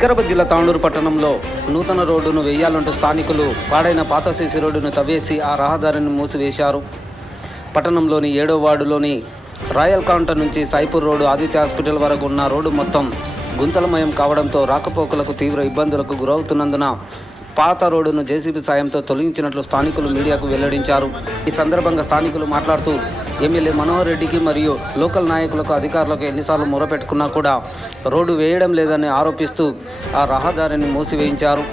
వికారాబాద్ జిల్లా తాండూరు పట్టణంలో నూతన రోడ్డును వేయాలంటూ స్థానికులు పాడైన పాత సీసీ రోడ్డును తవ్వేసి ఆ రహదారిని మూసివేశారు. పట్టణంలోని 7వ వార్డులోని రాయల్ కౌంటర్ నుంచి సాయిపూర్ రోడ్డు ఆదిత్య హాస్పిటల్ వరకు ఉన్న రోడ్డు మొత్తం గుంతలమయం కావడంతో రాకపోకలకు తీవ్ర ఇబ్బందులకు గురవుతున్నందున పాత రోడ్డును జేసీబీ సాయంతో తొలగించినట్లు స్థానికులు మీడియాకు వెల్లడించారు. ఈ సందర్భంగా స్థానికులు మాట్లాడుతూ ఎమ్మెల్యే మనోహర్ రెడ్డికి మరియు లోకల్ నాయకులకు అధికారులకు ఎన్నిసార్లు మొరపెట్టుకున్నా కూడా రోడ్డు వేయడం లేదని ఆరోపిస్తూ ఆ రహదారిని మూసివేయించారు.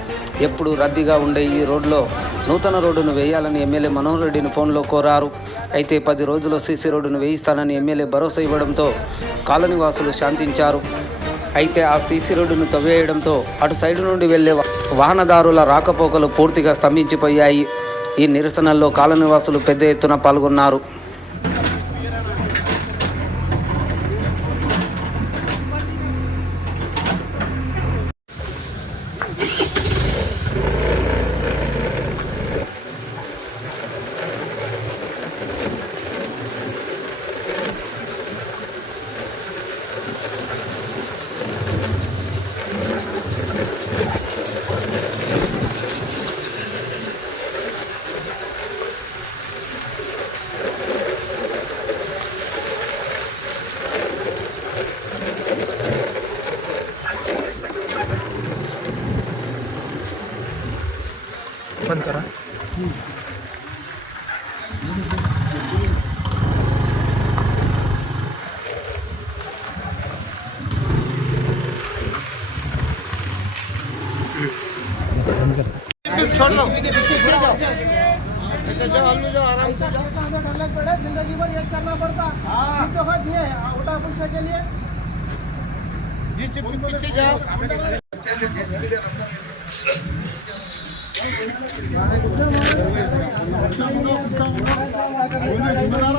ఎప్పుడు రద్దీగా ఉండే ఈ రోడ్లో నూతన రోడ్డును వేయాలని ఎమ్మెల్యే మనోహర్ రెడ్డిని ఫోన్లో కోరారు. అయితే 10 రోజుల్లో సీసీ రోడ్డును వేయిస్తానని ఎమ్మెల్యే భరోసా ఇవ్వడంతో కాలనీవాసులు శాంతించారు. అయితే ఆ సీసీ రోడ్డును తవ్వేయడంతో అటు సైడు నుండి వెళ్లే వాహనదారుల రాకపోకలు పూర్తిగా స్తంభించిపోయాయి. ఈ నిరసనల్లో కాలనీవాసులు పెద్ద ఎత్తున పాల్గొన్నారు. बंद करा छोड़ दो ऐसे जाओ जो आराम से डरने पड़े जिंदगी भर ये करना पड़ता तो है दिए उठा पुलिस के लिए पीछे जाओ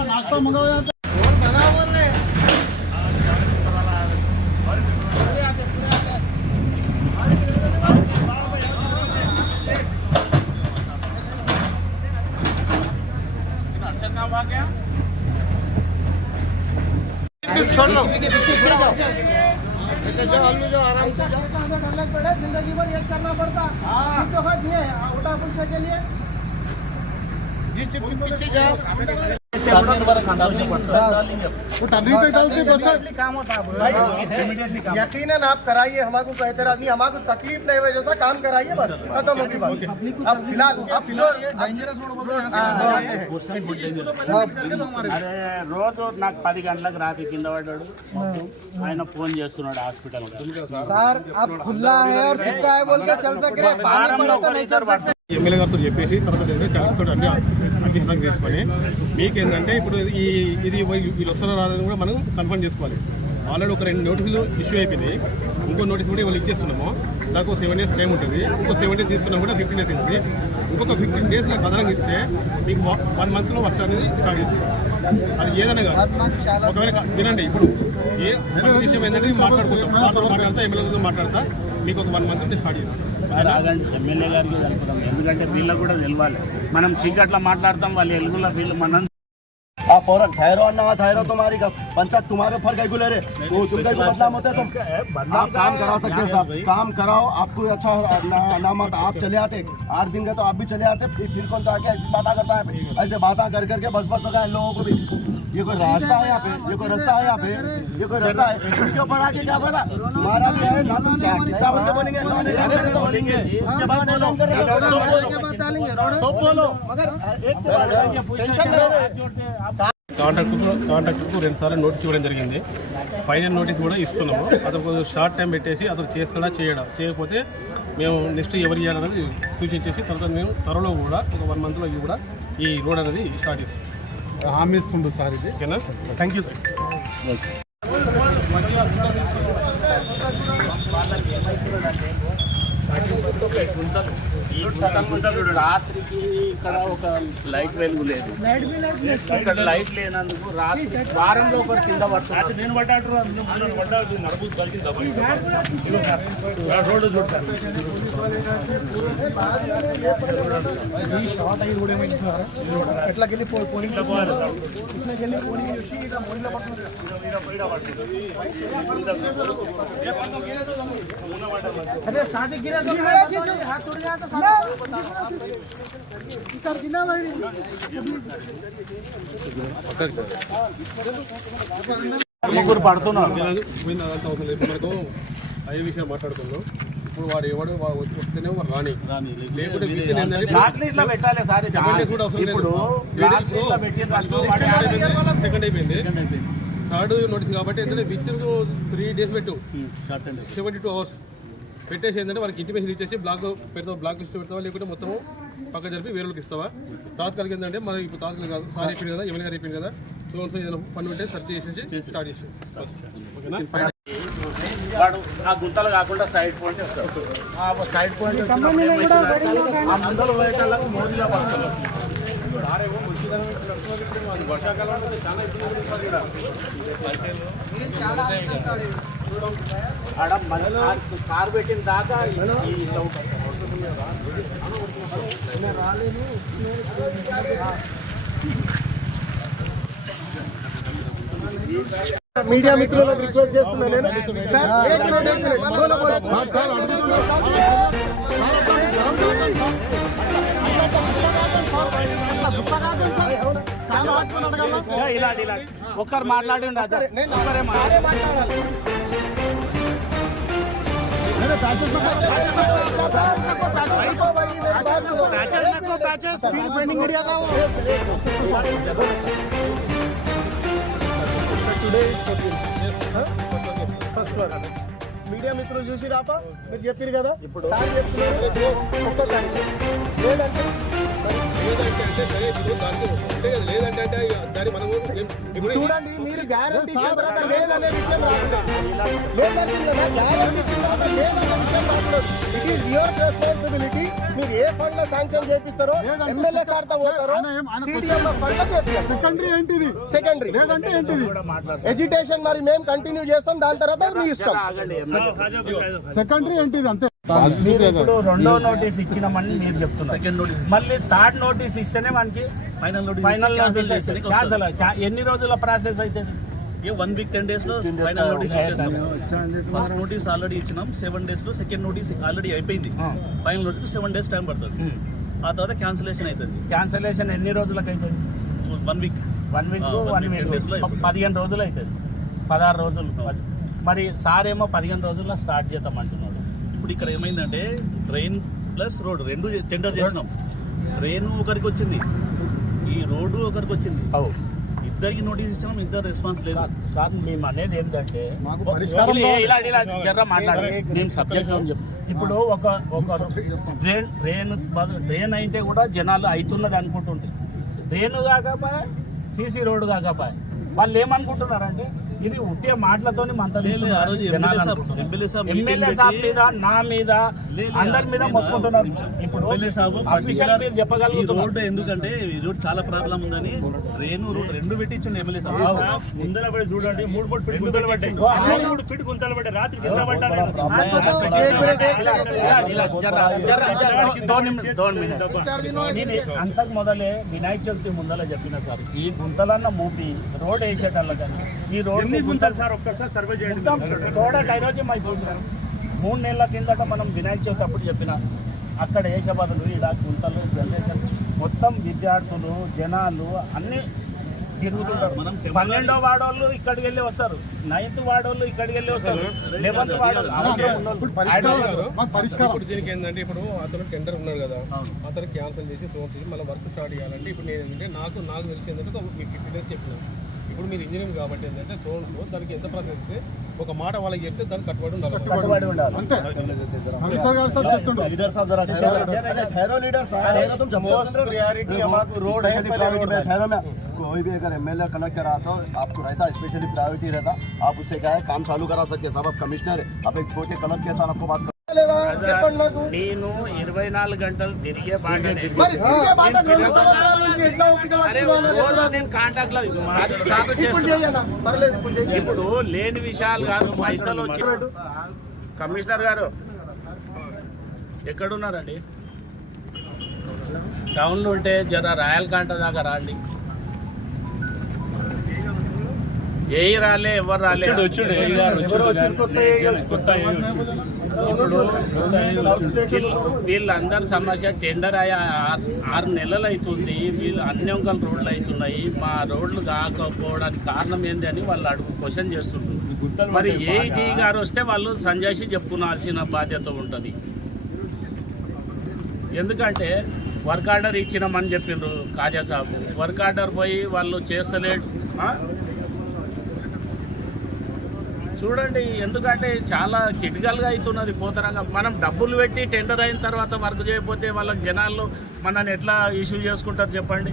नाश्ता मंगाओ यहाँ पे छोड़ दो ऐसे जाओ जो आराम से डरने पड़े जिंदगी भर ये करना पड़ता तो है दिए उठा पुलिस के लिए पीछे जाओ काम होता है। यकीनन आप कराइए, हमारे को एतराज नहीं, हमारे को तकलीफ नहीं हुई, जैसा काम कराइए बस खत्म होगी बात। अब फिलहाल రోజు నాకు 10 గంటలకు రాత్రి కింద పడ్డాడు. ఆయన ఫోన్ చేస్తున్నాడు హాస్పిటల్ సార్ अब खुला है और सुक्का है बोल के चल सक रहे ఎమ్మెల్యే గారితో చెప్పేసి తర్వాత చాలా అన్ని చేసుకొని మీకేంటంటే ఇప్పుడు ఇది వీళ్ళు వస్తారో రాదని కూడా మనం కన్ఫర్మ్ చేసుకోవాలి. ఆల్రెడీ ఒక 2 నోటీసులు ఇష్యూ అయిపోయినాయి. ఇంకో నోటీస్ కూడా వాళ్ళు ఇచ్చేస్తున్నాము. నాకు 7 days టైం ఉంటుంది. ఇంకో 7 days తీసుకున్నా కూడా 15 days ఉంటుంది. ఇంకొక 15 days నాకు అదనంగా ఇస్తే మీకు 1 monthలో వర్క్ అనేది స్టార్ట్ చేస్తుంది. అది ఏదైనా కాదు. ఒకవేళ వినండి, ఇప్పుడు ఏ విషయం ఏంటంటే మాట్లాడుకుంటాం, ఎమ్మెల్యేతో మాట్లాడతా, మీకు ఒక 1 month స్టార్ట్ చేస్తాం. సార్ ఆగండి, ఎమ్మెల్యే గారికి తెలుపుదాం. ఎందుకంటే వీళ్ళకు కూడా తెలియాలి. మనం చీకట్లో మాట్లాడతాం, వాళ్ళు ఎలుగుల వీళ్ళు మనం आप फौरन ठहरो अन्ना ठहरो, तुम्हारी पंचायत तुम्हारे ऊपर कहीं गुले रे तो तुम कहीं बदनाम होते तुम आप काम करा सकते साहब, काम कराओ, आपको अच्छा नाम आता, आप चले आते 8 दिन के तो आप भी चले आते, फिर कौन तो आके ऐसी बातें करता है, ऐसे बातें कर करके बस हो गए लोगों को भी। ये कोई रास्ता है यहाँ पे, ये कोई रास्ता है यहाँ पे, ये कोई रास्ता है, इनके ऊपर आके क्या फायदा तुम्हारा भी है ना, तुम क्या कितना बंदे बोलेंगे तो बोलेंगे, उसके बाद बोलो मगर एक टेंशन కాంట్రాక్టర్కు 2 సార్లు నోటీస్ ఇవ్వడం జరిగింది. ఫైనల్ నోటీస్ కూడా ఇస్తున్నాము. అతను కొంచెం షార్ట్ టైం పెట్టేసి అతను చేస్తాడా చేయకపోతే మేము నెక్స్ట్ ఎవరు చేయాలనేది సూచించేసి తర్వాత మేము త్వరలో కూడా ఒక 1 monthలో కూడా ఈ రోడ్ అనేది స్టార్ట్ చేస్తాం. హామీ ఇస్తుంది సార్ ఇది. ఓకేనా, థ్యాంక్ యూ సార్. గుంతలు ఈ గుంతలు రాత్రికి ఇక్కడ ఒక లైట్ వెలుగు లేదు, ఇక్కడ లైట్ లేనందుకు రాత్రి వారంలో ఒకటి కింద పడుతుంది. నేను పడ్డాడు నడుపు రోడ్డు చూడతాను. अरे शादी गिरा हाथ टूट गया तो गिना ముగ్గురు పడుతున్నారు. మనకు అయ్యే విషయం మాట్లాడుతున్నాం. ఇప్పుడు వాడు ఎవడు వస్తేనే రాని లేకుంటే ఇట్లా పెట్టాలి సార్. కూడా అవసరం లేదు. ఇప్పుడు సెకండ్ అయిపోయింది, థర్డ్ నోటీస్ కాబట్టి ఏంటంటే విత్ 3 days పెట్టు, 72 hours పెట్టేసి ఏంటంటే వాళ్ళకి ఇంటిమేషన్ ఇచ్చేసి బ్లాక్ పెడతావు, బ్లాక్ లిస్ట్ పెడతావా లేకుంటే మొత్తం పక్క జరిపి వేరేకి ఇస్తావా. తాత్కాలిక ఏంటంటే మనం ఇప్పుడు తాత్కాలిక కాదు, సార్ చెప్పింది కదా, ఎమ్మెల్యే గారు చెప్పింది కదా, సో ఏదైనా పని ఉంటే సెర్చ్ చేసేసి స్టార్ట్ చేసి ఓకేనా. వాడు ఆ గుంతలు కాకుండా సైడ్ పాయింట్ వస్తారు. ఆ సైడ్ పాయింట్ వచ్చినప్పుడు ఆ ముందలు పోయేటాలకు మోడీలో పడుతుంది. ఆడ కారు పెట్టిన దాకా మీడియా మిత్రులకు రిక్వెస్ట్ చేస్తున్నాను నేను. సార్ एक मिनट बोलो ఇలా ఒక్కరు మాట్లాడి మాట్లాడాలి. మీడియా మిత్రులు చూసి రాపా మీరు చెప్పారు కదా, ఇప్పుడు సార్ చెప్తున్నారు ఒక్కొక్కరికి లేదంటే చూడండి, మీరు గ్యారంటీ ఇచ్చిన తర్వాత లేదనే విషయం రాకూడదు. లేదంటే గ్యారంటీ ఇచ్చిన తర్వాత లేదనే విషయం రాకూడదు. It is your responsibility. మీరు ఏ ఫండ్ లో శాంక్షన్ చేపిస్తారో, ఎమ్మెల్యే సార్ తో పోతారో, సిడిఎం ఫండ్ లో చేపిస్తారు. సెకండరీ ఏంటిది? సెకండరీ లేదంటే ఏంటిది? ఎడ్యుకేషన్ మరి మేము కంటిన్యూ చేస్తాం, దాని తర్వాత మీ ఇష్టం. సెకండరీ ఏంటిది? అంతే. ఇప్పుడు రెండో నోటీస్ ఇచ్చినామని మీరు చెప్తున్నారు, మళ్ళీ థర్డ్ నోటీస్ ఇస్తేనే మనకి ఫైనల్ నోటీస్ క్యాన్సల్. ఎన్ని రోజుల ప్రాసెస్ అవుతుంది? 1 week 10 days లో ఫైనల్ నోటీస్ ఇచ్చేస్తాం. ఫస్ట్ నోటీస్ ఆల్రెడీ ఇచ్చినాం, 7 days లో సెకండ్ నోటీస్ ఆల్రెడీ అయిపోయింది. ఫైనల్ నోటీస్ 7 days టైం పడుతుంది. ఆ తర్వాత క్యాన్సిలేషన్ అవుతుంది. క్యాన్సిలేషన్ ఎన్ని రోజులకు అవుతుంది? 1 week 15 రోజులు అవుతుంది, 16 రోజులు. మరి సార్ ఏమో 15 రోజుల్లో స్టార్ట్ చేద్దాం అంటున్నాడు. ఇప్పుడు ఇక్కడ ఏమైందంటే ట్రైన్ ప్లస్ రోడ్ రెండు టెండర్ చేసినాం. ట్రైన్ ఒకరికి వచ్చింది, ఈ రోడ్డు ఒకరికి వచ్చింది. ఇద్దరికి నోటీస్ ఇచ్చినాం, ఇద్దరు రెస్పాన్స్ లేదు. సార్ మేము అనేది ఏంటంటే జర్ర మాట్లాడాలి, నేను సబ్జెక్ట్ ఇప్పుడు ఒక డ్రైన్ అయితే కూడా జనాలు అవుతున్నది అనుకుంటుంటే, డ్రైన్ కాకపోయా సీసీ రోడ్డు కాకపోయా వాళ్ళు ఏమనుకుంటున్నారంటే ఇది ఉట్టే మాటలతోని ఎమ్మెల్యే సాబ్ మీద, నా మీద, అందరి మీద మొత్తుకుంటున్నారు. ఇప్పుడు అఫీషియల్ మీరు చెప్పగలుగుతారు రోడ్డు ఎందుకంటే ఈ రోడ్ చాలా ప్రాబ్లం ఉందని రోడ్ రెండు పెట్టించండి ఎమ్మెల్యే సాబ్. ముందర పడి చూడండి, 3 ఫీట్ గుంతలు పడ్డాయి, 3 ఫీట్ గుంతలు పడ్డాయి. రాత్రి కింద పడ్డారు. అంతకు మొదలే వినాయక చవితి ముందర చెప్పిన సార్, ఈ గుంతలన్న మూపి రోడ్ వేసేటల్ల కానీ ఈ రోడ్ సార్ ఒక్కసారి సర్వే చేయండి. రోడ్ డైరోజం అయిపోతున్నారు. 3 నెలల కిందట మనం వినాయక చవితి అప్పుడు చెప్పిన అక్కడ వేసే బదులు ఇలా గుంతలు జనరేషన్ మొత్తం విద్యార్థులు జనాలు అన్ని తిరుగుతుంటారు. 12వ వార్డోళ్ళు ఇక్కడికి వెళ్ళి వస్తారు, 9th వార్డోళ్ళు ఇక్కడికి వెళ్ళి వస్తారు, 11th వార్డోళ్ళు. ఇప్పుడు దీనికి ఏంటంటే ఇప్పుడు అతను టెండర్ ఉన్నాడు కదా, అతను క్యాన్సిల్ చేసి ఫోన్ చేసి మళ్ళీ వర్క్ స్టార్ట్ చేయాలంటే ఇప్పుడు నేను ఏంటంటే నాకు తెలిసి ఏంటంటే మీకు 50 days చెప్పినాను. ఇప్పుడు మీరు ఇంజనీరింగ్ కాబట్టి ఏంటంటే చూడండి దానికి ఎంత ప్రాసెస్ ఇస్తే ఒక మాట వాళ్ళకి చెప్తే దానికి కట్టుబడి ఉండాలి. कोई भी अगर एमएलए कलेक्टर आता हो आपको रहता स्पेशली प्रायोरिटी रहता, आप उससे क्या है काम चालू करा सकते हैं। सब आप कमिश्नर है, आप एक छोटे कलर के साथ आपको बात లేదా చెప్పండి నాకు. నేను 24 గంటలు తిరిగే బాట మరి తిరిగే బాట 2 సంవత్సరాల నుంచి ఎట్లా ఓపిక పడుతున్నాను? నేను కాంటాక్ట్ లో ఇప్పుడు చేయనా? పర్లేదు ఇప్పుడు చేయి. ఇప్పుడు లేని విషయాలు కాదు, పైసలు వచ్చి. కమిషనర్ గారు ఎక్కడున్నారండి? టౌన్లో ఉంటే జర రాయల్ కాంట దాకా రాండి. ఏ రాలే, ఎవరు రాలే. వీళ్ళందరి సమస్య టెండర్ అయ్యా 6 నెలలు అవుతుంది. వీళ్ళు అన్ని ఒంకలు రోడ్లు అవుతున్నాయి, మా రోడ్లు కాకపోవడానికి కారణం ఏంది అని వాళ్ళు క్వశ్చన్ చేస్తుంటారు. మరి ఏఈటీ గారు వస్తే వాళ్ళు సంజాయిషి చెప్పుకోవాల్సిన బాధ్యత ఉంటుంది. ఎందుకంటే వర్క్ ఆర్డర్ ఇచ్చినామని చెప్పిండ్రు కాజా సాబ్. వర్క్ ఆర్డర్ పోయి వాళ్ళు చేస్తలేడు. చూడండి, ఎందుకంటే చాలా క్రిటికల్గా అవుతున్నది పోతరంగా. మనం డబ్బులు పెట్టి టెండర్ అయిన తర్వాత వర్క్ చేయకపోతే వాళ్ళకి జనాలు మనల్ని ఎట్లా ఇష్యూ చేసుకుంటారు చెప్పండి.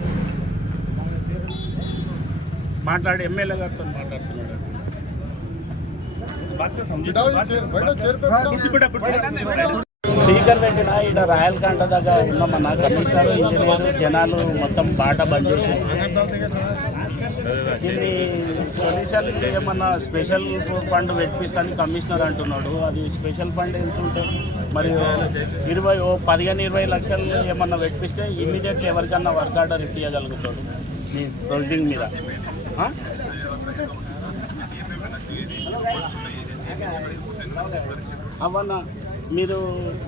ఎమ్మెల్యే గారితో మాట్లాడుతున్నాడు. స్పీకర్ పెట్టిన ఇక్కడ రాయల్ కాంట దగ్గర ఉన్న మన కమిషనర్, ఇంజనీర్, జనాలు మొత్తం బాట బంద్ చేసి దీన్ని సొల్యూషన్ ఏమన్నా స్పెషల్ ఫండ్ పెట్టిస్తాను కమిషనర్ అంటున్నాడు. అది స్పెషల్ ఫండ్ ఎంత ఉంటే మరి 15-20 లక్షలు ఏమన్నా పెట్టిస్తే ఇమ్మీడియట్లీ ఎవరికన్నా వర్క్ ఆర్డర్ ఇప్పించగలుగుతాడు మీ ప్రొసీడింగ్ మీద. అవన్నా మీరు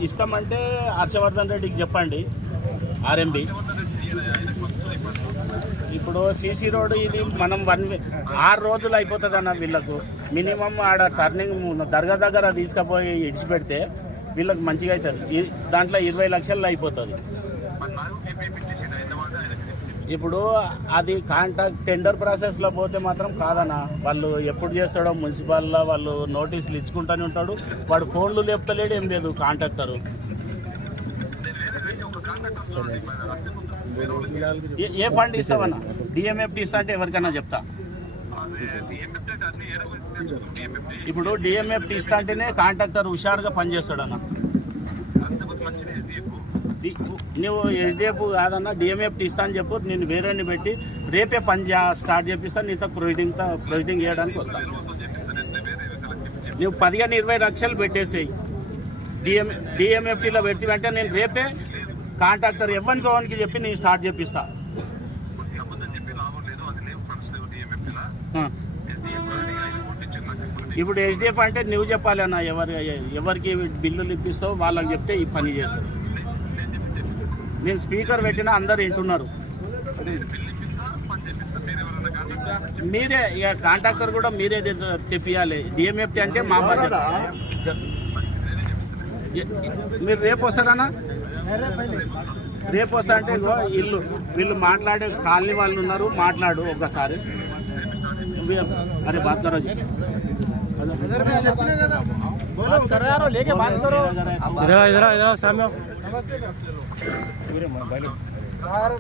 ఇస్తామంటే హర్షవర్ధన్ రెడ్డికి చెప్పండి, ఆర్ఎంబి. ఇప్పుడు సీసీ రోడ్ ఇది మనం 6 రోజులు అయిపోతుంది అన్న. వీళ్ళకు మినిమం ఆడ టర్నింగ్ దర్గా దగ్గర తీసుకుపోయి ఇడిచిపెడితే వీళ్ళకి మంచిగా అవుతుంది. దాంట్లో 20 లక్షలు అయిపోతుంది. ఇప్పుడు అది కాంట్రాక్ట్ టెండర్ ప్రాసెస్లో పోతే మాత్రం కాదన్న. వాళ్ళు ఎప్పుడు చేస్తాడో మున్సిపల్లో వాళ్ళు నోటీసులు ఇచ్చుకుంటూనే ఉంటాడు. వాడు ఫోన్లు లేపుతలేడు, ఏం లేదు కాంట్రాక్టరు. ఏ ఫండ్ ఇస్తామన్నా? డిఎంఎఫ్టీ ఇస్తా అంటే ఎవరికైనా చెప్తా. ఇప్పుడు డిఎంఎఫ్టీ ఇస్తా అంటేనే కాంట్రాక్టర్ హుషారుగా పనిచేస్తాడన్న. నువ్వు ఎస్డిఎఫ్ కాదన్నా, డిఎంఎఫ్టీ ఇస్తా అని చెప్పు. నేను వేరేని పెట్టి రేపే స్టార్ట్ చేపిస్తాను. నీతో ప్రొసీడింగ్ చేయడానికి వస్తాను. నువ్వు 15-20 లక్షలు పెట్టేసేయి. డిఎంఎఫ్టీలో పెడితే అంటే నేను రేపే కాంట్రాక్టర్ ఎవరికి చెప్పి నేను స్టార్ట్ చేపిస్తా. ఇప్పుడు ఎస్డిఎఫ్ అంటే నువ్వు చెప్పాలి అన్న. ఎవరికి బిల్లులు ఇప్పిస్తావు వాళ్ళకి చెప్తే ఈ పని చేస్తావు. నేను స్పీకర్ పెట్టినా అందరు వింటున్నారు. మీరే ఇక కాంట్రాక్టర్ కూడా మీరే తెప్పియాలి. డిఎంఎఫ్టీ అంటే మా బాధ్యత. మీరు రేపు వస్తారన్నా? రేపు వస్తా అంటే వీళ్ళు మాట్లాడే కాలనీ వాళ్ళు ఉన్నారు, మాట్లాడు ఒకసారి. అరే బాత్ కరో సార్,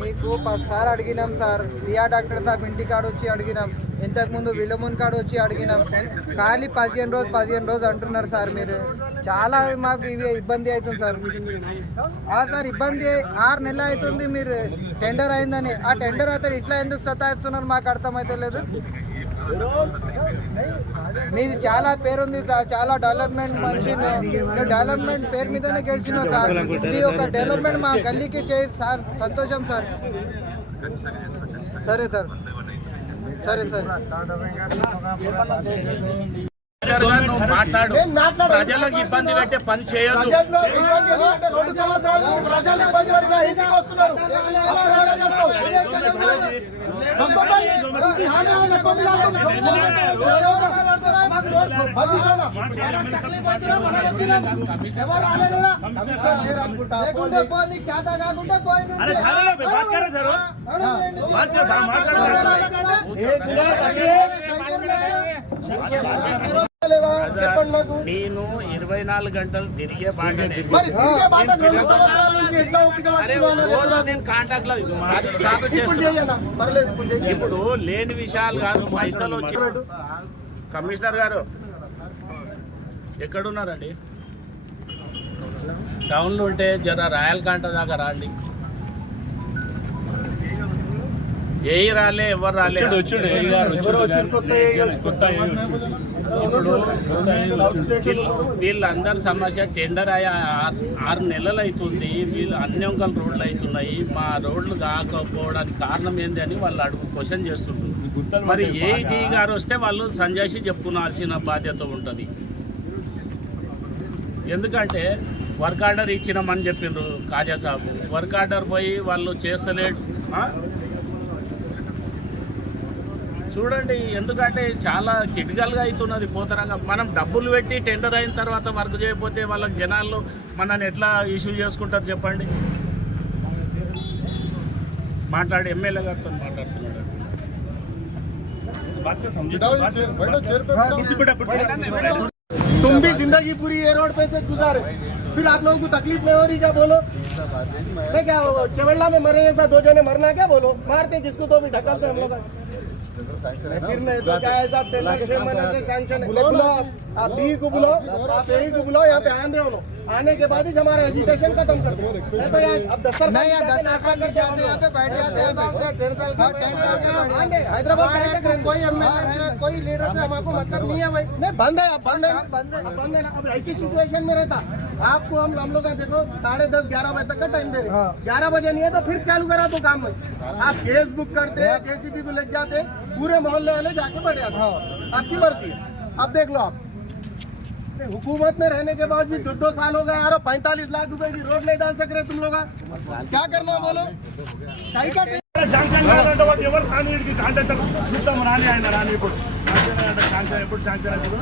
మీకు 10 సార్లు అడిగినాం సార్. రియా డాక్టర్ సాబ్ ఇంటికాడ వచ్చి అడిగినాం, ఇంతకుముందు విలమున్ కాడ వచ్చి అడిగినాం. ఖాళీ 15 రోజు అంటున్నారు సార్. మీరు చాలా మాకు ఇవి ఇబ్బంది అవుతుంది సార్. సార్ ఇబ్బంది 6 నెలలు అవుతుంది మీరు టెండర్ అయిందని. ఆ టెండర్ అతను ఇట్లా ఎందుకు సతాయిస్తున్నారు మాకు అర్థమైతే లేదు. మీది చాలా పేరుంది సార్, చాలా డెవలప్మెంట్ మనిషి. డెవలప్మెంట్ పేరు మీదనే గెలిచిన సార్. ఇది ఒక డెవలప్మెంట్ మా గల్లీకి చేయి సార్. సంతోషం సార్. సరే సార్, సరే సార్. మాట్లాడు. ప్రజలకు ఇబ్బంది పెట్టే పని చేయొద్దు. చెప్పండి నాకు. నేను 24 గంటలు తిరిగే బాట. మరి తిరిగే బాట 2 సంవత్సరాల నుంచి ఎట్లా ఓపిక పడుతున్నాను? నేను కాంటాక్ట్ లో ఇప్పుడు చేయనా? పర్లేదు ఇప్పుడు చేయి. ఇప్పుడు లేని విషయాలు కాదు, పైసలు వచ్చి. కమిషనర్ గారు ఎక్కడున్నారండి? టౌన్లో ఉంటే జర రాయల్ కాంట దాకా రాండి. ఏ రాలే ఎవరు రాలే వీళ్ళందరి సమస్య టెండర్ అయ్యా 6 నెలలు అవుతుంది. వీళ్ళు అన్ని అంకల్ రోడ్లు అవుతున్నాయి, మా రోడ్లు కాకపోవడానికి కారణం ఏంది అని వాళ్ళు క్వశ్చన్ చేస్తుంటారు. మరి ఏఈడి గారు వస్తే వాళ్ళు సంజాయిషి చెప్పుకోవాల్సిన బాధ్యత ఉంటుంది. ఎందుకంటే వర్క్ ఆర్డర్ ఇచ్చినామని చెప్పిండ్రు కాజా సాబ్, వర్క్ ఆర్డర్ పోయి వాళ్ళు చేస్తలేడు. చూడండి, ఎందుకంటే చాలా క్రిటికల్గా అవుతున్నది పోతరంగా. మనం డబ్బులు పెట్టి టెండర్ అయిన తర్వాత వర్క్ చేయకపోతే వాళ్ళకి జనాలు మనల్ని ఎట్లా ఇష్యూ చేసుకుంటారు చెప్పండి. ఎమ్మెల్యే గారితో మాట్లాడుతున్నాడు. तुम भी जिंदगी पूरी ये रोड पे से गुजारे, फिर आप लोगों को तकलीफ नहीं हो रही क्या? बोलो मैं क्या चवल्ला में मरे ऐसा 2 जने मरना क्या? बोलो मारते जिसको तो भी ढकलते हम लोग। फिर नहीं तो क्या ऐसा टेंडर 6 महीने से सैंक्शन है। बुलाओ आप डी को बुलाओ, आप ए को बुलाओ, यहाँ पे आंदे हो, आने के बाद ही हमारा एजुकेशन खत्म कर दो। नहीं तो यार अब दफ्तर नहीं जाते, यहाँ पे बैठ जाते हैं। हैदराबाद कोई एमएलए कोई लीडर से हमको मतलब नहीं है भाई। नहीं बंद है, अब बंद है ना। अब ऐसी सिचुएशन में रहता आपको हम लोग देखो 10:30-11 बजे तक का टाइम दे रहे, 11 बजे नहीं है तो फिर चालू करा दो काम में। आप केस बुक करते, जेसीबी को ले जाते, पूरे मोहल्ले वाले जाके बैठ जाते, आपकी मर्जी। अब देख लो आप हुकूमत में रहने के बाद भी 2 साल हो गए यार, 45 लाख रुपए की रोड नहीं डाल सक रहे तुम लोग। क्या करना है बोलो? ఎవరు కానీ కాంట్రాక్టర్ చూద్దాం రాని, ఆయన రాని ఇప్పుడు ఎప్పుడు శాంక్షన్ అవుతుందో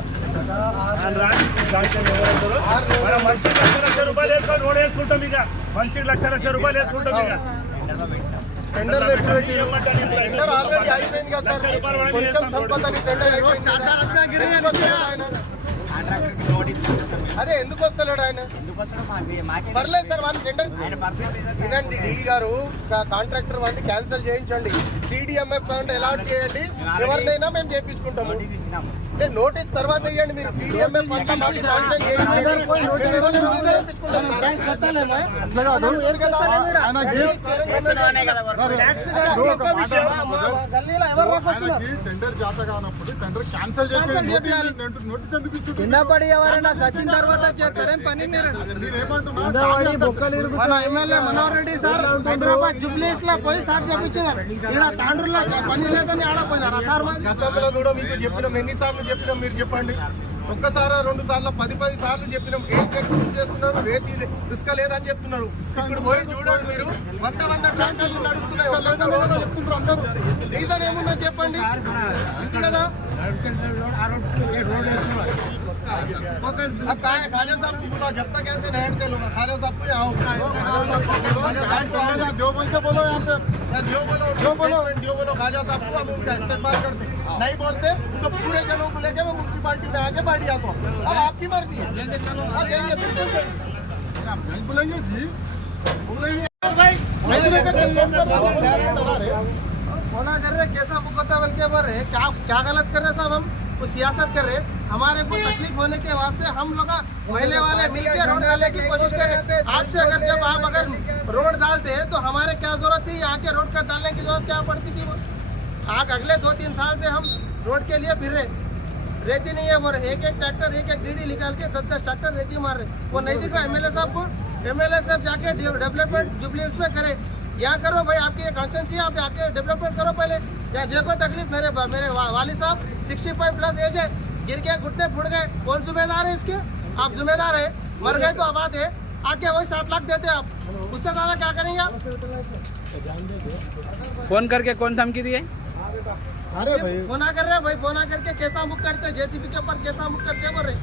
రాని. శాంక్షన్ ఎవరు మనం మనిషికి 1,00,000 రూపాయలు వేసుకొని రోడ్ వేసుకుంటాం. ఇక మనిషికి 1,00,000 రూపాయలు వేసుకుంటాం. ఇక టెండర్ ఆల్రెడీ అయిపోయింది కదా సార్, కొంచెం సంపదని టెండర్ అదే ఎందుకు వస్తలేడు ఆయన? పర్లేదు సార్ వాళ్ళు టెండర్ వినండి. డి గారు కాంట్రాక్టర్ వాళ్ళని క్యాన్సిల్ చేయించండి, CDMF అలాట్ చేయండి, ఎవరినైనా మేము చేయించుకుంటాము. నోటీస్ తర్వాత ఇవ్వండి మీరు. CDMF శాంక్షన్ చేయించండి. విన్నపడి ఎవరైనా చచ్చిన తర్వాత చేస్తారేం పని మీరు? మన MLA Manohar Reddy sir Hyderabad jubilees లో పోయి సార్ చెప్పించారు, ఇక్కడ తాండ్రులో పని లేదని ఆడపోయినారా సార్? గతంలో కూడా మీకు చెప్పినాం, ఎన్నిసార్లు చెప్పినాం మీరు చెప్పండి. ఒక్కసారి 2 సార్లు 10 సార్లు చెప్పినాం. ఏం ఎక్స్క్యూజ్ చేస్తున్నారు? రేతి ఇసుక లేదని చెప్తున్నారు. ఇప్పుడు పోయి చూడండి మీరు, 100 ట్రాక్టర్లు నడుస్తున్నాయి. రీజన్ ఏముందో చెప్పండి కదా. खाजा साहब को बुलाओ, जब तक ऐसे नहीं हटते लोग। खाजा साहब को आओ, जो बोलो यहाँ पे, जो बोलो खाजा साहब को हम उनका इस्तेमाल करते। नहीं बोलते तो पूरे जनों को लेके वो म्यूनसिपालिटी में आके बैठ जाता। अब आपकी मर्जी है, चलो बुलाइए जी, बुलाइए होना कर रहे कैसा मुकद्दमा बन के बोल रहे क्या गलत कर रहे साहब? हम वो सियासत कर रहे, हमारे को तकलीफ होने के वास्ते हम लोग महिले वाले मिलकर रोड डालने की कोशिश करें। आपसे अगर जब आप अगर रोड डालते हैं तो हमारे क्या जरूरत थी? यहाँ के रोड का डालने की जरूरत क्या पड़ती थी? वो आज अगले 2-3 साल से हम रोड के लिए फिर रहे, रेती नहीं है वो एक ट्रैक्टर एक डीडी निकाल के 10 ट्रैक्टर रेती मार रहे। वो नहीं दिख रहा एमएलए साहब को? एमएलए साहब जाके डेवलपमेंट जुबली में करे, यहाँ करो भाई, आपकी ये कॉन्स्टिट्यूंसी है, आप आके डेवलपमेंट करो पहले। या जो को तकलीफ मेरे वाली साहब 65+ एज है, गिर गए, घुटने फूट गए, कौन जिम्मेदार है इसके? आप जिम्मेदार है, मर गए तो आबाद है, आके वही 7 लाख देते आप, उससे ज्यादा क्या करेंगे आप? फोन करके कौन धमकी दिए? अरे भाई फोन कर रहे भाई, फोन करके कैसा बुक करते, जेसीबी के ऊपर कैसा बुक करते बोल रहे।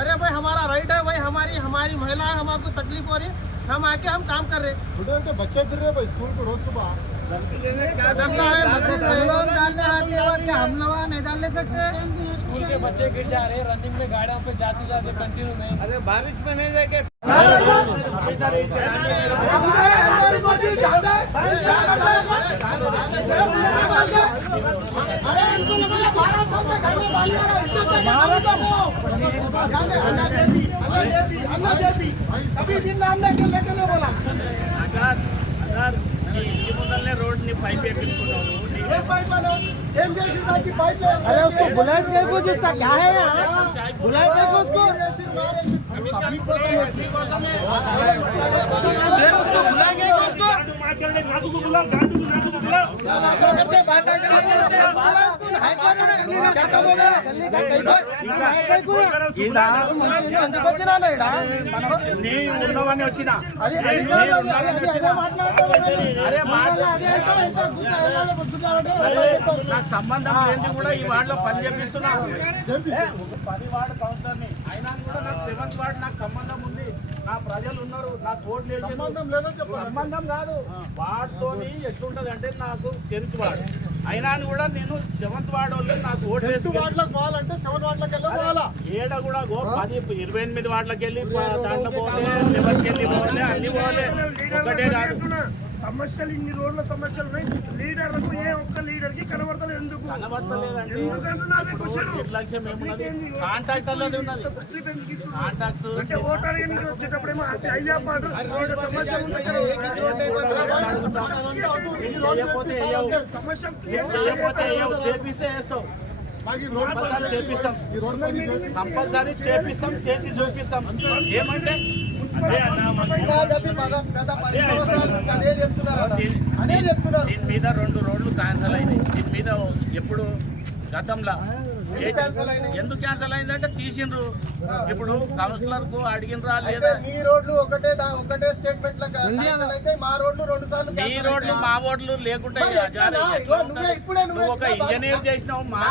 अरे भाई हमारा राइट है भाई, हमारी महिला है, हमको तकलीफ हो रही है, हम आके हम काम कर रहे। बच्चे फिर रहे भाई स्कूल को रोज सुबह मस्जिद में लोन डालने आते हैं, क्या हम लोग नहीं डालने सकते? स्कूल के बच्चे गिर जा रहे हैं, रनिंग में गाड़ियों पे जाते कंटिन्यू में। अरे बारिश में नहीं जाके अन्ना जेपी कभी दिन में हमने क्यों लेके नहीं बोला అగర్ ఈ ఇంటి ముందరనే రోడ్ని పైప్ ఎక్కించుకుంటావు एक पाइप वाला एम जैसी टाइप की पाइप है अरे उसको बुलाएंगे को जिसका क्या है बुलाएंगे को उसको फिर उसको बुलाएंगे को उसको ఉన్నవని వచ్చిన నాకు సంబంధం లేని కూడా ఈ వార్డులో పని చేపిస్తున్నాను 10 వార్డు కౌన్సిలర్ని అయినా కూడా నాకు 7th వార్డు నాకు సంబంధం ఉంది నా ప్రజలు ఉన్నారు నాకు ఓట్లు లేదు సంబంధం కాదు వార్డుతోని ఎట్లుంటది అంటే నాకు 10th వార్డు అయినా కూడా నేను 7th వార్డు వాళ్ళు నాకు ఓట్లు ఏడ కూడా 28 వార్డులకు వెళ్ళి దాంట్లో పోలే ఎవరికి వెళ్ళి పోలే అన్ని పోలే ఒకటే కాదు సమస్యలు ఇన్ని రోడ్ల సమస్యలు ఉన్నాయి లీడర్లకు ఏ ఒక్క లీడర్ కి కనబడతలేదు ఎందుకు నిర్లక్ష్యం ఏమున్నది కాంట్రాక్టర్లోనే ఉన్నది కాంట్రాక్ట్ అంటే ఓటు అడగడానికి వచ్చేటప్పుడేమో సమస్యలు చేపిస్తే వేస్తాం కంపల్సరీ చేపిస్తాం చేసి చూపిస్తాం ఏమంటే దీని మీద 2 రోడ్లు క్యాన్సల్ అయినాయి దీని మీద ఎప్పుడు గతంలో ఎందుకు క్యాన్సల్ అయిందంటే తీసిండ్రు ఇప్పుడు కౌన్సిలర్ కు అడిగినరా లేదా మీ రోడ్లు ఒకటే స్టేట్మెంట్ అయితే మా రోడ్లు 2 సార్లు మీ రోడ్లు మా ఓట్లు లేకుంటే నువ్వు ఒక ఇంజనీర్ చేసినావు మా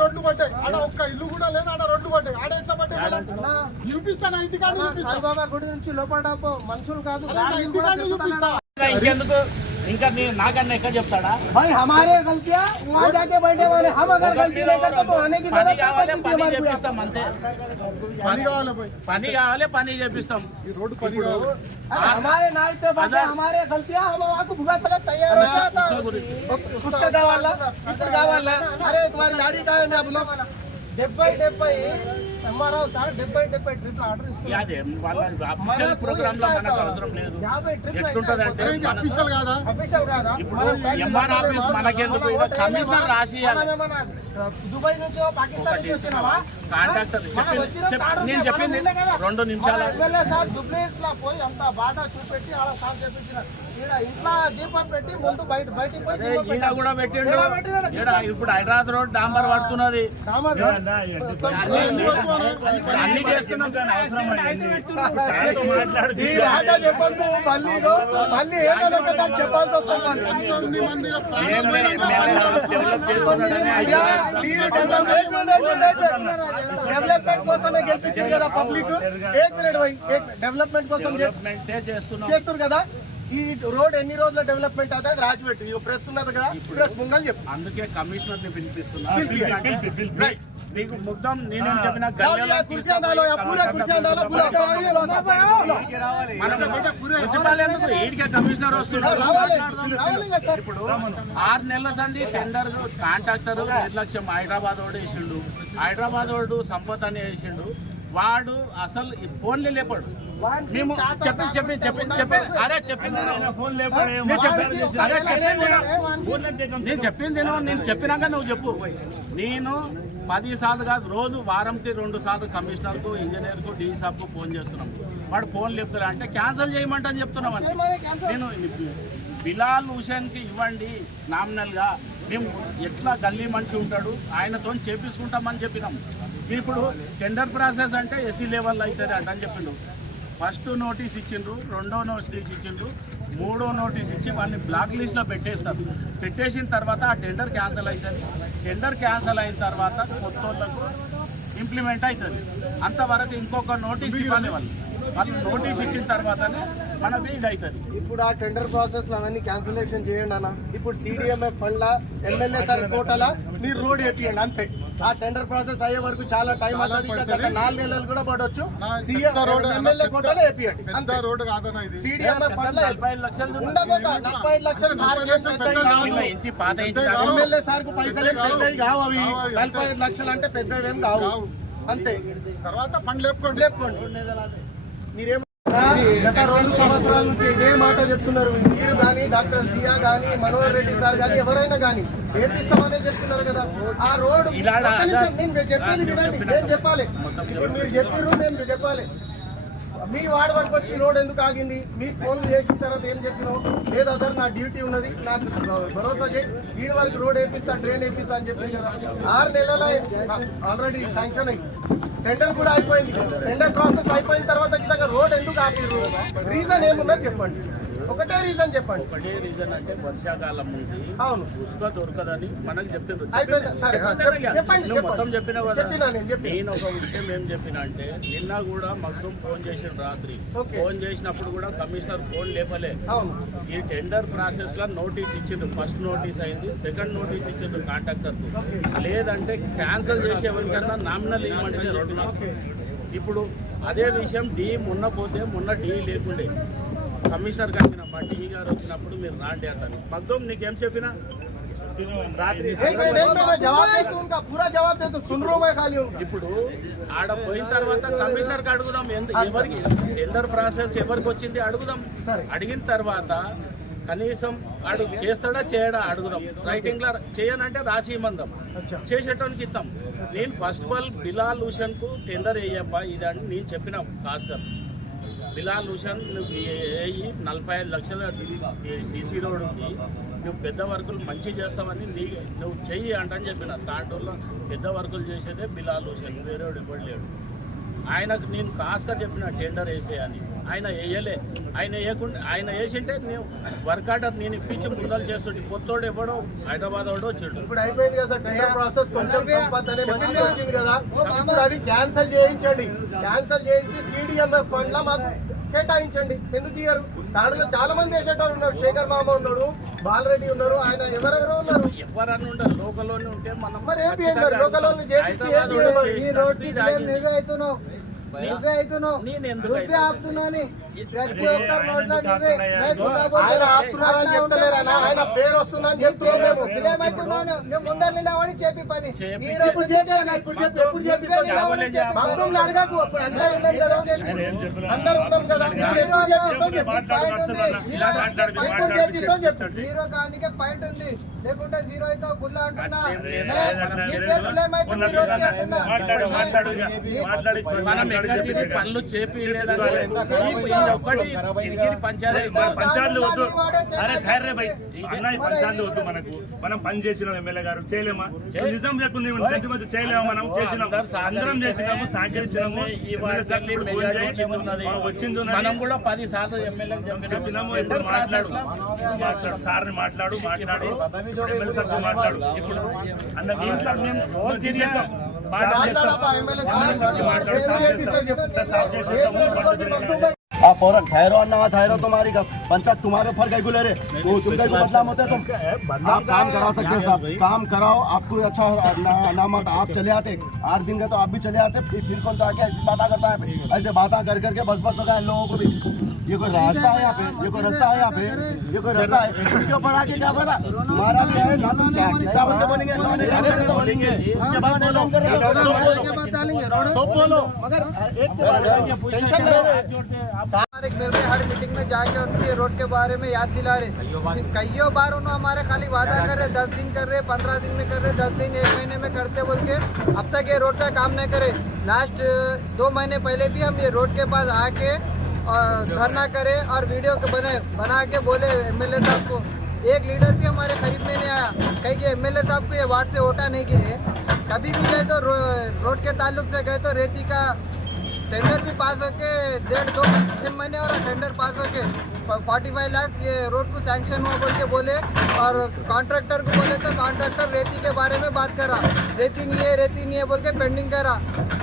రోడ్లు పట్టాయి ఆడ ఒక్క ఇల్లు కూడా లేదు ఆడ రోడ్లు పట్టాయి ఆడ ఎట్లా పట్టాయి చూపిస్తాను ఇంటికాడ సాయిబాబా గుడి నుంచి లోపల మనుషులు కాదు ఇంకెందుకు ఇంకా నాకన్నా ఎక్కడ చెప్తాడా भाई हमारे गलतियां वहाँ जाके बैठे वाले हम अगर गलती नहीं करते तो आने की పని కావాలి పని చేపిస్తాం అంతే పని కావాలి పని చేపిస్తాం हमारे नाइट से बात हमारे गलतियां हम वहाँ को भुगत तक तैयार हो जाता कुत्ते गावाला चित्र गावाला अरे तुम्हारी गाड़ी का है मैं बोलो 70 ఎంఆర్ఓ సార్ 70 ట్రిప్ ఆర్డర్ ఇస్తారు అదే వాళ్ళ అఫీషియల్ ప్రోగ్రామ్ లో మనకు అవసరం లేదు ఎట్లుంటదంటే అఫీషియల్ కాదా ఇప్పుడు ఎంఆర్ ఆఫీస్ మనకెందుకు కమిషనర్ రాసియాలి దుబాయ్ నుంచి పాకిస్తాన్ నుంచి వచ్చినావా కాంట్రాక్టర్ నేను చెప్పింది 2 నిమిషాలు ఎమ్మెల్యే సార్ దుబ్లీస్ లో పోయి అంత బాధ చూపెట్టి ఆడ సార్ చెప్పించిన ఇంట్లో దీపం పెట్టి ముందు బయటికి పోయి ఈడ కూడా పెట్టిండు ఇప్పుడు హైదరాబాద్ రోడ్ డాంబర్ పడుతున్నది అన్ని చేస్తున్నాం కానీ అవసరం మళ్ళీ ఏదైనా చెప్పాల్సి వస్తుంది డెవలప్మెంట్ కోసమే గెలిపించింది కదా పబ్లిక్ డెవలప్మెంట్ కోసం చేస్తారు కదా ఈ రోడ్ ఎన్ని రోజుల డెవలప్మెంట్ అవుతుంది రాజపెట్టు ఇక ప్రెస్ ఉన్నది కదా ప్రెస్ ముందని చెప్పు అందుకే కమిషనర్ ని పిలిపిస్తున్నా నీకు మొత్తం నేనేం చెప్పిన మున్సిపల్ ఎందుకు ఈడికే కమిషనర్ వస్తున్నారు ఇప్పుడు 6 నెలల సంది టెండర్ కాంట్రాక్టర్ నిర్లక్ష్యం హైదరాబాద్ వాడు వేసిండు హైదరాబాద్ వాడు సంపత్ అని వేసిండు వాడు అసలు ఫోన్లే లేపాడు మేము చెప్పింది అరే చెప్పింది నేను చెప్పింది నేను చెప్పినాక నువ్వు చెప్పు నేను 10 సార్లు కాదు రోజు వారంకి 2 సార్లు కమిషనర్కు ఇంజనీర్కు డీసాబ్కు ఫోన్ చేస్తున్నాం వాడు ఫోన్ లేపుతాడు అంటే క్యాన్సిల్ చేయమంటని చెప్తున్నామని నేను బిలాల్ హుసేన్కి ఇవ్వండి నామినల్గా మేము ఎట్లా గల్లీ మనిషి ఉంటాడు ఆయనతో చేపించుకుంటామని చెప్పినాం ఇప్పుడు టెండర్ ప్రాసెస్ అంటే ఎస్సీ లెవెల్ అవుతుంది అంటని చెప్పిండు ఫస్ట్ నోటీస్ ఇచ్చిండ్రు 2వ నోటీస్ ఇచ్చిండ్రు 3వ నోటీస్ ఇచ్చి వాళ్ళని బ్లాక్ లిస్ట్లో పెట్టేస్తారు పెట్టేసిన తర్వాత ఆ టెండర్ క్యాన్సిల్ అవుతుంది టెండర్ క్యాన్సిల్ అయిన తర్వాత కొత్త వాళ్ళకు ఇంప్లిమెంట్ అవుతుంది అంతవరకు ఇంకొక నోటీస్ ఇవ్వాలి వాళ్ళు వాళ్ళు నోటీస్ ఇచ్చిన తర్వాతనే మనకి ఇది అవుతుంది. ఇప్పుడు ఆ టెండర్ ప్రాసెస్ అవన్నీ క్యాన్సిలేషన్ చేయండి అన్న. ఇప్పుడు సిడిఎంఎఫ్ ఫండ్ లా ఎమ్మెల్యే సార్ కోటలా మీరు రోడ్ వేపియండి అంతే. ఆ టెండర్ ప్రాసెస్ అయ్యే వరకు చాలా టైం అవుతుంది. ఇంకా 4 నెలలు కూడా పడవచ్చు. సీఎం ఎమ్మెల్యే కోటలో వేపియండి అంతే. సిడిఎంఎఫ్ ఫండ్ 45 లక్షలు ఉండబోతా 45 లక్షలు సార్ ఇంటి పాత ఇంటి ఎమ్మెల్యే సార్ కు పైసలు పెద్దవి కావు. అవి 45 లక్షలు అంటే పెద్దవి ఏం కావు అంతే. తర్వాత ఫండ్ లేపుకోండి. మీరేం గత 2 సంవత్సరాల నుంచి ఇదే మాట చెప్తున్నారు. మీరు కానీ డాక్టర్ జియా కానీ మనోహర్ రెడ్డి సార్ కానీ ఎవరైనా కానీ వేపిస్తామనే చెప్తున్నారు కదా. ఆ రోడ్ నేను చెప్పేది వినండి. నేను చెప్పాలి. ఇప్పుడు మీరు చెప్పారు, నేను చెప్పాలి. మీ వాడి వరకు వచ్చి రోడ్ ఎందుకు ఆగింది? మీ ఫోన్లు చేసిన తర్వాత ఏం చెప్పినావు? లేదు అదర్ నా డ్యూటీ ఉన్నది, నాకు భరోసా చేయి, వీడి వరకు రోడ్ వేపిస్తా, డ్రైన్ వేపిస్తా అని చెప్పి కదా. 6 నెలల ఆల్రెడీ శాంక్షన్ అయ్యి టెండర్ కూడా అయిపోయింది. టెండర్ ప్రాసెస్ అయిపోయిన తర్వాత ఖచ్చితంగా రోడ్ ఎందుకు ఆపిర్రు? రీజన్ ఏమున్నది చెప్పండి. ఒకటే రీజన్ చెప్పండి. ఒకటే రీజన్ అంటే వర్షాకాలం ఉంది. అవును, ఉసుక దొరకదని మనకు చెప్పిండ్రు. చెప్పండి. మొత్తం చెప్పినా కదా. నేను నేను ఒక విషయం ఏం చెప్పినా అంటే, నిన్న కూడా మగ్దుం ఫోన్ చేసిన రాత్రి. ఫోన్ చేసినప్పుడు కూడా కమిషనర్ ఫోన్ లేపలే. ఈ టెండర్ ప్రాసెస్ లో నోటీస్ ఇచ్చిండ్రు. ఫస్ట్ నోటీస్ అయింది, సెకండ్ నోటీస్ ఇచ్చిండ్రు కాంట్రాక్టర్ కు. లేదంటే క్యాన్సిల్ చేసే ఎవరికన్నా నామినల్ ఇవ్వమంటే రోడ్డు. ఇప్పుడు అదే విషయం డి మొన్న డి లేకుండే కమిషనర్ గారు మా టీ గారు వచ్చినప్పుడు మీరు రాండి అంటారు. మగ్దుం నీకేం చెప్పినా రాత్రి ఇప్పుడు ఆడ పోయిన తర్వాత కమిషనర్ కి అడుగుదాం, ఎవరికి టెండర్ ప్రాసెస్ ఎవరికి వచ్చింది అడుగుదాం. అడిగిన తర్వాత కనీసం అడుగు చేస్తాడా చేయడా అడుగుదాం. రైటింగ్ లో చేయనంటే రాసి ఇమ్మందాం, చేసేటానికి ఇస్తాం. నేను first of all Bilal Hussain కు టెండర్ వేయబ్బా ఇదని నేను చెప్పిన. భాస్కర్ బిలాల్ హుసేన్ నువ్వు వేయి 45 లక్షల సీసీ రోడ్ ఉంది, నువ్వు పెద్ద వర్కులు మంచి చేస్తామని నువ్వు చెయ్యి అంటని చెప్పిన. తాండూరులో పెద్ద వర్కులు చేసేదే బిలాల్ హుసేన్, వేరేవాడు ఎవరు లేడు. ఆయనకు నేను కాస్గా చెప్పిన టెండర్ వేసేయని. ఆయన వేయలే. ఆయన వేసింటే నేను వర్క్ ఆర్డర్ నేను ఇప్పించి ముందలు చేస్తుంటే కొత్తోడు ఎవడో హైదరాబాద్ వాడు వచ్చాడు. ఇప్పుడు అయిపోయింది కదా టెండర్ ప్రాసెస్, కొంచెం వచ్చింది కదా. ఇప్పుడు అది క్యాన్సిల్ చేయించండి. క్యాన్సిల్ చేయించి సిడిఎంఎఫ్ ఫండ్ లో మాకు కేటాయించండి. ఎందుకు ఇయ్యరు? దాంట్లో చాలా మంది వేసేటోళ్ళు ఉన్నారు. శేఖర్ మామ ఉన్నాడు, బాలరెడ్డి ఉన్నారు, ఆయన ఎవరెవరో ఉన్నారు. ఎవరన్నా ఉండరు, లోకల్లోనే ఉంటే మనం మరి ఏపీ అంటారు. లోకల్ చేపించి నువ్వే అవుతున్నావు, నువ్వే ఆపుతున్నావు. ప్రతి ఒక్క రోడ్లో నువ్వే ఆయన ఆపుతున్నారని చెప్తలేరా? ఆయన పేరు వస్తుందని చెప్తున్నాను. విలేమైతున్నాను నువ్వు ముందర నిలబడి చెప్పి పని. ఈ రోజు ఎప్పుడు చెప్పిస్తాను అడగకు. అప్పుడు అందరూ ఉన్నాం కదా, అందరూ ఉన్నాం కదా. జీరో కానికే పాయింట్ ఉంది, లేకుంటే జీరో అయితే గుల్ల అంటున్నా. మనం ఎక్కడికి పనులు చేపి పంచాయతీలు వద్దు. అరే ఖైర్రే భయ్ అన్న, ఈ పంచాయతీలు వద్దు మనకు. మనం పని చేసినాం, ఎమ్మెల్యే గారు చేయలేమా? నిజం లేకుండా మంచి చేయలేమా? మనం చేసినాం, అందరం చేసినాము, సహకరించినాము. వచ్చింది మనం కూడా 10 సార్లు ఎమ్మెల్యే చెప్పినాము. ఇప్పుడు మాట్లాడు సార్ని మాట్లాడి ఎమ్మెల్యే సార్తో మాట్లాడు. ఇప్పుడు అన్న దీంట్లో మేము రోజు తిరిగేస్తాం. आप फौरन ठहरो अन्ना, ठहरो। तुम्हारी पंचायत तुम्हारे ऊपर कहीं को ले रहे, तो तुम कहीं को बदनाम होते। तुम आप काम करा सकते हैं साहब, काम कराओ। आपको अच्छा नामत आप चले आते 8 दिन का, तो आप भी चले आते। फिर कौन तो आके ऐसी बातें करता है? ऐसे बातें कर करके बस होगा लोगों को भी। ये कोई रास्ता है यहाँ पे? ये कोई रास्ता है यहाँ पे? ये कोई रास्ता है? इसके ऊपर आके क्या पता तुम्हारा भी है ना? तुम क्या बंदे बनेंगे? बोलो मगर टेंशन नहीं। हर मीटिंग में जाके उनकी रोड के बारे में याद दिला रहे। कईयों बार उन्होंने हमारे खाली वादा कर रहे, 10 दिन कर रहे, 15 दिन में कर रहे, 10 दिन 1 महीने में करते बोल के अब तक ये रोड का काम नहीं करे। लास्ट 2 महीने पहले भी हम ये रोड के पास आके और धरना करे और वीडियो बना के बोले एमएलए साहब को। एक लीडर भी हमारे करीब में नहीं आया। कहीं एमएलए साहब को ये वार्ड से वोटा नहीं गिरे। कभी भी गए तो रोड के ताल्लुक से गए तो रेती का टेंडर भी पास होके 1.5-2-6 महीने और टेंडर पास होके 45 लाख ये रोड को सैंक्शन हुआ बोल के बोले। और कॉन्ट्रैक्टर को बोले तो कॉन्ट्रैक्टर रेती के बारे में बात करा, रेती नहीं है बोल के पेंडिंग करा।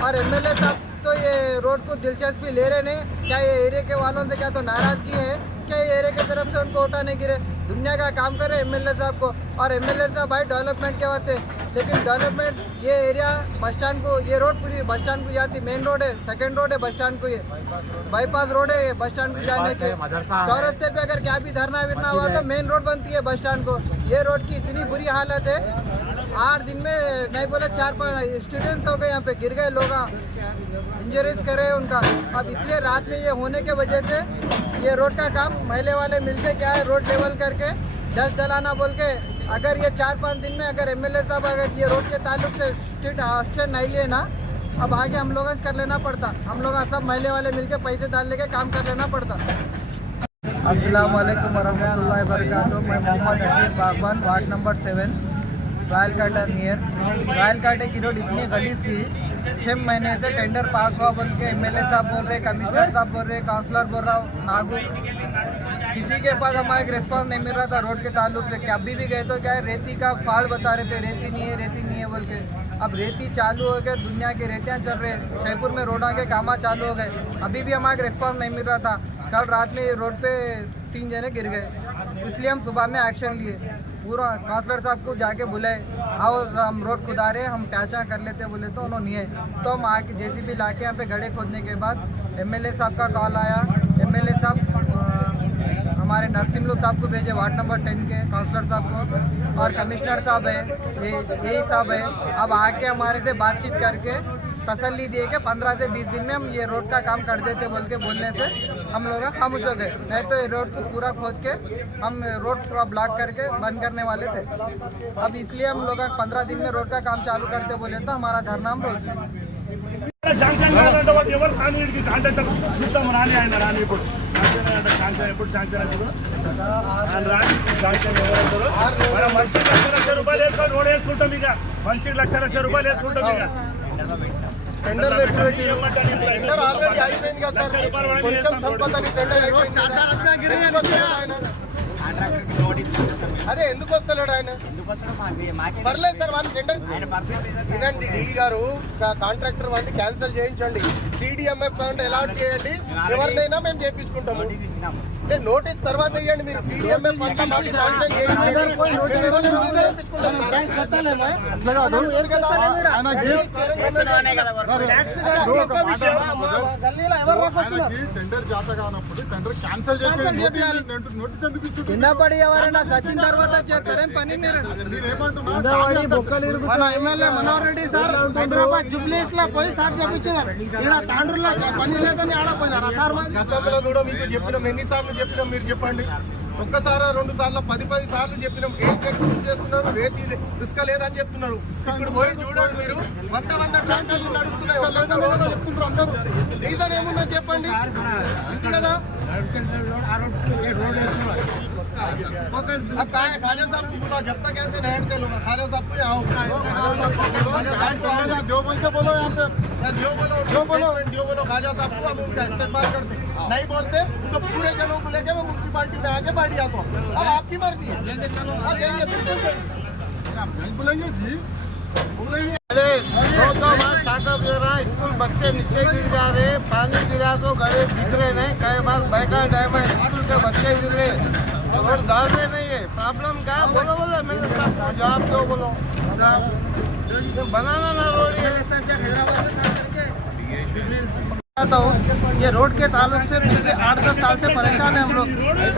और एमएलए साहब तो ये रोड को दिलचस्पी ले रहे नहीं। क्या ये एरिया के वालों से क्या तो नाराजगी है क्या ये एरिया की तरफ से उनको उठाने गिरे? दुनिया का काम करे एमएलए साहब को, और एमएलए साहब भाई डेवलपमेंट के वास्ते, लेकिन डेवलपमेंट ये एरिया बस स्टैंड को, ये रोड पूरी बस स्टैंड को जाती, मेन रोड है, सेकंड रोड है बस स्टैंड को, ये बाईपास रोड है बस स्टैंड को जाने के। चौरस्ते पे अगर क्या भी धरना विरना हुआ तो मेन रोड बनती है बस स्टैंड को। ये रोड की इतनी बुरी हालत है, 8 दिन में नहीं बोले 4-5 स्टूडेंट्स हो गए यहाँ पे, गिर गए लोग, इंजरीज करे उनका। अब इसलिए रात में ये होने के वजह से ये रोड का काम महल्ले वाले मिलके क्या है रोड लेवल करके डस्ट डलाना बोल के, अगर ये 4-5 दिन में अगर एमएलए साहब अगर ये रोड के ताल्लुक से स्ट्रिक्ट एक्शन नहीं लिए ना, अब आगे हम लोगों से कर लेना पड़ता, हम लोग सब महल्ले वाले मिलके पैसे डाल लेके काम कर लेना पड़ता। अस्सलाम वालेकुम वरहमतुल्लाहि वबरकातुहू। मैं मोहम्मद अकील बागवान, वार्ड नंबर 7, रॉयल काटा नियर। रॉयल काटे की रोड इतनी गलीज थी, 6 महीने से टेंडर पास हुआ बोल के एमएलए साहब बोल रहे, कमिश्नर साहब बोल रहे, काउंसलर बोल रहा हूँ, नागू, किसी के पास हमारा एक रिस्पांस नहीं मिल रहा था रोड के ताल्लुक से। क्या अभी भी गए तो क्या है रेती का फाड़ बता रहे थे, रेती नहीं है बोल के। अब रेती चालू हो गए, दुनिया की रेतियाँ चल रहे, जयपुर में रोडों के काम चालू हो गए, अभी भी हमारा एक रिस्पांस नहीं मिल रहा था। कल रात में ये रोड पे 3 जने गिर गए, इसलिए हम सुबह में एक्शन लिए, पूरा काउंसलर साहब को जाके बुलाए, आओ हम रोड खुदा रहे, हम प्याचा कर लेते बोले तो उन्होंने नहीं है। तो हम आके जेसीबी ला के यहाँ पे गड्ढे खोदने के बाद एमएलए साहब का कॉल आया, एमएलए साहब हमारे नरसिम्लू साहब को भेजे, वार्ड नंबर 10 के काउंसलर साहब को, और कमिश्नर साहब है, यही साहब है। अब आके हमारे से बातचीत करके तसल्ली दिए कि 15 से 20 दिन में हम ये रोड का काम कर देते बोल के बोलने से हम लोग खामोश हो गए, नहीं तो ये रोड को पूरा खोद के हम रोड पूरा ब्लॉक करके बंद करने वाले थे। अब इसलिए हम लोग 15 दिन में रोड का काम चालू करते बोले तो हमारा धरना हम रोक दिए। ఎవరు కాంగ్రెస్కి కాంటాక్ట్ చూద్దాం రాని ఆయన రాని ఇప్పుడు శాంక్షన్ ఎప్పుడు శాంక్షన్ అవుతుందో ఆయన రాని శాంక్షన్ ఎవరు మనం మనిషికి 1,00,000 రూపాయలు వేసుకొని రోడ్ వేసుకుంటాం, ఇక మనిషికి 1,00,000 రూపాయలు వేసుకుంటాం, ఇక టెండర్ టెండర్ ఆల్రెడీ అయిపోయింది కదా సార్, కొంచెం సంపదని టెండర్ అయిపోయింది, అదే ఎందుకు వస్తలేడు ఆయన? పర్లేదు సార్, వాళ్ళ టెండర్ వినండి, డి గారు కాంట్రాక్టర్ వాళ్ళని క్యాన్సిల్ చేయించండి, సిడిఎంఎఫ్ అంటే అలాట్ చేయండి, ఎవరినైనా మేము చేయించుకుంటాము, నోటీస్ తర్వాత ఇవ్వండి, మీరు సిడిఎంఎఫ్ అంటే మాకు శాంక్షన్ చేయించండి। టెండర్ జాత కానప్పుడు టెండర్ క్యాన్సిల్ చేసి విన్నపడి ఎవరైనా సచిన్ తర్వాత చేస్తారేం పని? మీరు MLA Manohar Reddy sir Hyderabad jubilees లో పోయి సార్ చెప్పించారు, ఇక్కడ తాండ్రులో పని లేదని ఆడపోయినారా సార్? గతంలో కూడా మీకు చెప్పినాం, ఎన్నిసార్లు చెప్పినాం మీరు చెప్పండి, ఒక్కసారి 2 సార్లు 10 సార్లు చెప్పినాం, ఏం ఎక్స్క్యూజ్ చేస్తున్నారు, రేతి ఇసుక లేదని చెప్తున్నారు, ఇప్పుడు పోయి చూడండి మీరు 100 ట్రాక్టర్లు నడుస్తున్నాయి, అందరూ రీజన్ ఏముందో చెప్పండి కదా। अब खाजा साहब को बुलाओ, जब तक ऐसे नहीं हटते लोग, खाजा साहब को आओ, जो बोलते बोलो, यहाँ पे जो बोलो खाजा साहब को, हम उनका इस्तेमाल करते, नहीं बोलते तो पूरे जनों को लेके वो म्यूनसिपालिटी में आके बैठ जाते। अब आपकी मर्जी है, जाइए बिल्कुल बोलेंगे जी, अरे 2 बार साकब ले रहा, स्कूल बच्चे नीचे गिर जा रहे, पानी गिरा तो गड़े दिख रहे नहीं, कई बार बैका डैम है, स्कूल के बच्चे गिर रहे, रोड डाल रहे नहीं है, प्रॉब्लम क्या है? बोलो मैंने सब जवाब दो, बोलो बनाना ना रोड, ये रोड के ताल्लुक से पिछले 8-10 साल से परेशान है हम लोग,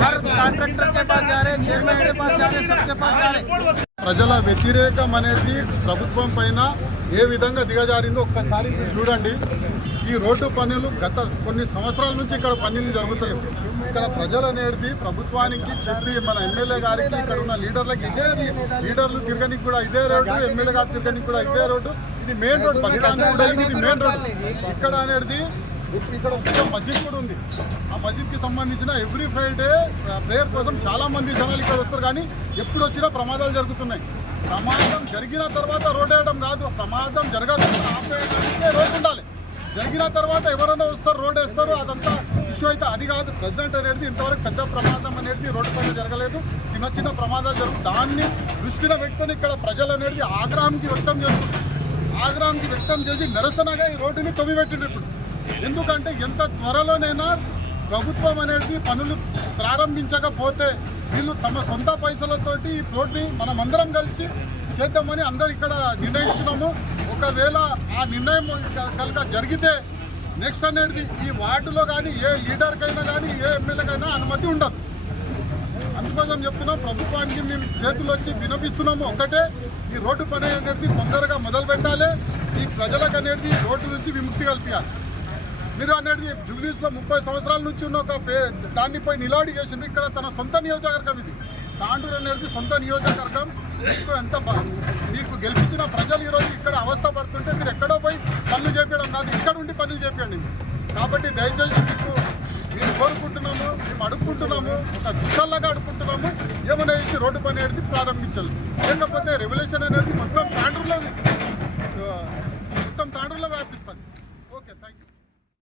हर कॉन्ट्रैक्टर के पास जा रहे, चेयरमैन के पास जा रहे, सबके पास जा रहे। ప్రజల వ్యతిరేకం అనేది ప్రభుత్వం పైన ఏ విధంగా దిగజారిందో ఒక్కసారి చూడండి। ఈ రోడ్డు పనులు గత కొన్ని సంవత్సరాల నుంచి ఇక్కడ పనులు జరుగుతాయి, ఇక్కడ ప్రజలు అనేది ప్రభుత్వానికి చెప్పి మన ఎమ్మెల్యే గారికి ఇక్కడ ఉన్న లీడర్లకి ఇదే లీడర్లు తిరగనికి కూడా ఇదే రోడ్డు, ఎమ్మెల్యే గారు తిరగనికి కూడా ఇదే రోడ్డు, ఇది మెయిన్ రోడ్, బస్ స్టాండ్ కూడా ఇది మెయిన్ రోడ్, ఇక్కడ అనేది ఇక్కడ ఒక మస్జిద్ కూడా ఉంది, ఆ మస్జిద్కి సంబంధించిన ఎవ్రీ ఫ్రైడే ప్రేయర్ కోసం చాలా మంది జనాలు ఇక్కడ వస్తారు, కానీ ఎప్పుడు వచ్చినా ప్రమాదాలు జరుగుతున్నాయి। ప్రమాదం జరిగిన తర్వాత రోడ్ వేయడం కాదు, ప్రమాదం జరగకుండా ఆపేయడానికే రోడ్ ఉండాలి, జరిగిన తర్వాత ఎవరైనా వస్తారు రోడ్ వేస్తారు, అదంతా ఇష్యూ అయితే అది కాదు। ప్రెసిడెంట్ అనేది ఇంతవరకు పెద్ద ప్రమాదం అనేది రోడ్డు పైన జరగలేదు, చిన్న ప్రమాదాలు జరుగుతాయి, దాన్ని దృష్టిలో పెట్టుకొని ఇక్కడ ప్రజలు అనేది ఆగ్రహానికి వ్యక్తం చేస్తున్నారు। ఆగ్రహానికి వ్యక్తం చేసి నిరసనగా ఈ రోడ్డుని తొమ్మిపెట్టినప్పుడు. ఎందుకంటే ఎంత త్వరలోనైనా ప్రభుత్వం అనేది పనులు ప్రారంభించకపోతే వీళ్ళు తమ సొంత పైసలతోటి ఈ రోడ్ని మనమందరం కలిసి చేద్దామని అందరు ఇక్కడ నిర్ణయించుకున్నాము. ఒకవేళ ఆ నిర్ణయం కనుక జరిగితే నెక్స్ట్ అనేది ఈ వార్డులో కానీ ఏ లీడర్కైనా కానీ ఏ ఎమ్మెల్యేకైనా అనుమతి ఉండదు. అందుకోసం చెప్తున్నాం, ప్రభుత్వానికి మేము చేతులు వచ్చి వినపిస్తున్నాము. ఒకటే, ఈ రోడ్డు పని అనేది తొందరగా మొదలు పెట్టాలి. ఈ ప్రజలకు అనేది రోడ్డు నుంచి విముక్తి కల్పించాలి. మీరు అనేది జూబ్లీస్లో 30 సంవత్సరాల నుంచి ఉన్న ఒక దాన్ని పోయి నిలాడి చేసిండ్రు. ఇక్కడ తన సొంత నియోజకవర్గం ఇది. తాండూరు అనేది సొంత నియోజకవర్గం. ఎంత మీకు గెలిపించిన ప్రజలు ఈరోజు ఇక్కడ అవస్థ పడుతుంటే మీరు ఎక్కడో పోయి పనులు చేపించడం కాదు, ఇక్కడ ఉండి పనులు చేపించండి. కాబట్టి దయచేసి మేము కోరుకుంటున్నాము, మేము అడుక్కుంటున్నాము, ఒక విషయాల్లాగా అడుక్కుంటున్నాము. ఏమైనా వేసి రోడ్డు పని అనేది ప్రారంభించాలి. లేకపోతే రెవల్యూషన్ అనేది మొత్తం తాండూరులో వ్యాపిస్తుంది.